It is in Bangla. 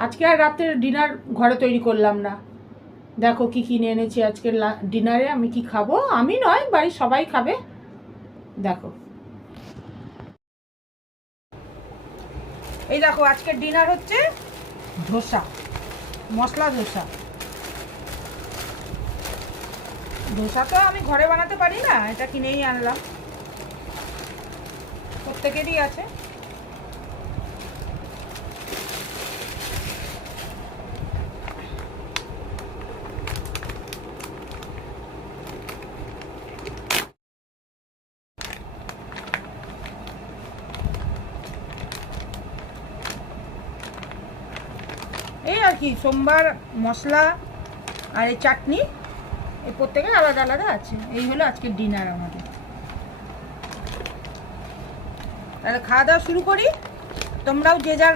আজকে আর রাতের ডিনার ঘরে তৈরি করলাম না। দেখো কি কিনে এনেছি আজকের ডিনারে। আমি কি খাবো, আমি নয়, বাড়ির সবাই খাবে। দেখো, এই দেখো আজকের ডিনার হচ্ছে ধোসা, মশলা ধোসা। ধোসা তো আমি ঘরে বানাতে পারি না, এটা কিনেই আনলাম, প্রত্যেকেরই আছে। এই আর কি, সোমবার মশলা আর এই চাটনি, এই প্রত্যেকের আলাদা আলাদা আছে। এই হলো আজকের ডিনার আমাদের। তাহলে খাওয়া দাওয়া শুরু করি। তোমরাও যে যার